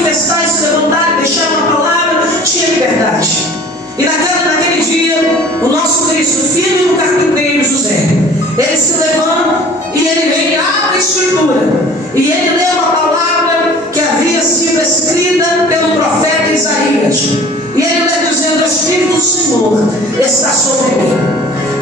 manifestar e se levantar e deixar uma palavra, tinha liberdade. E naquele dia, o nosso Cristo, filho do carpinteiro José, ele se levanta e ele vem, abre a Escritura, e ele lê uma palavra que havia sido escrita pelo profeta Isaías. E ele lê dizendo: o Espírito do Senhor está sobre mim,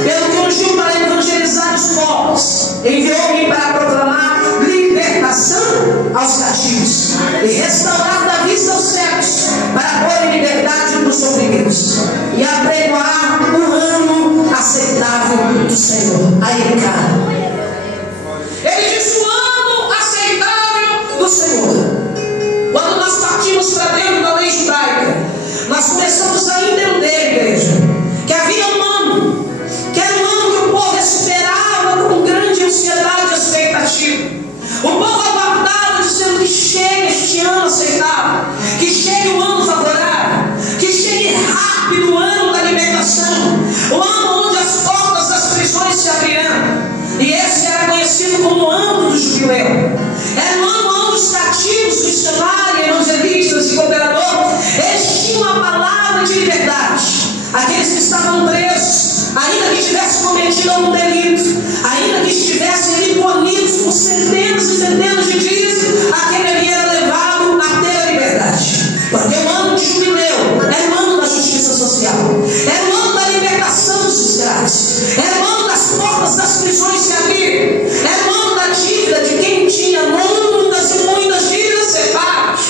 pelo que ungiu para evangelizar os pobres, enviou-me para proclamar libertação aos cativos e restaurar da vista aos cegos, para pôr em liberdade os oprimidos e apregoar o ano aceitável do Senhor. Aí ele cai. Ele diz: o ano aceitável do Senhor. Quando nós partimos para dentro da lei judaica, nós começamos a entender, igreja, que havia um ano, que era um ano que o povo esperava com grande ansiedade e expectativa. O povo aguardava dizendo: que chegue este ano aceitável, que chegue o ano favorável, que chegue rápido o ano da libertação, o ano onde as portas das prisões se abrirão. E esse era conhecido como o ano do jubileu. Era o ano onde os cativos, missionários, evangelistas e cooperadores, eles tinham a palavra de liberdade. Aqueles que estavam presos, ainda que tivessem cometido algum delito, ainda que estivessem ali punidos por centenas e centenas de dias, aquele ali era levado a ter a liberdade. Porque o ano de jubileu era o ano da justiça social, era o ano da libertação dos escravos, era o ano das portas das prisões se abrirem, era o ano da dívida de quem tinha muitas e muitas dívidas ser pagas,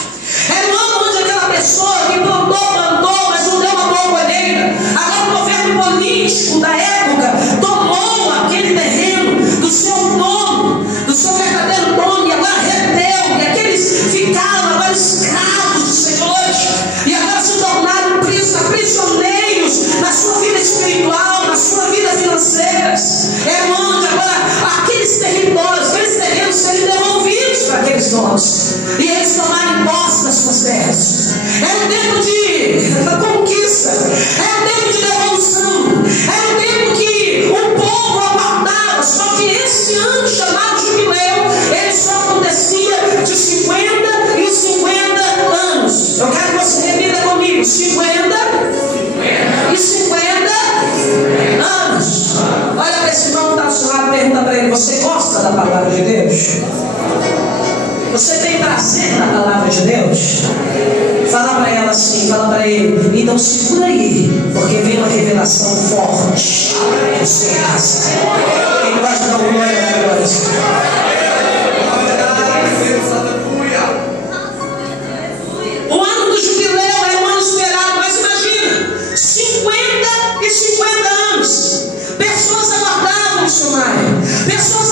era o ano onde aquela pessoa que plantou, mas não deu uma boa colheita, agora o governo político da época tomou aquele terreno do seu dono, do seu verdadeiro dono, e agora reteu, e aqueles ficaram agora escravos dos senhores, e agora se tornaram prisioneiros na sua vida espiritual, na sua vida financeira. É um ano de agora aqueles territórios, aqueles terrenos serem devolvidos para aqueles donos, e eles tomarem posse das suas terras. É um tempo de conquista, é um tempo de devolução, é um tempo que o povo aguardava. Só que esse ano chamado jubileu, ele só acontecia de 50 em 50 anos. Eu quero que você repita comigo: 50 e 50 anos. Olha para esse irmão que está do seu lado e pergunta para ele: você gosta da palavra de Deus? Você tem prazer na palavra de Deus? Fala para ela assim, fala para ele: então segura aí, porque vem uma revelação forte do seu casa. Quem gosta de dar uma glória a Deus? O ano do jubileu era um ano esperado, mas imagina, 50 e 50 anos. Pessoas aguardavam o missionário, pessoas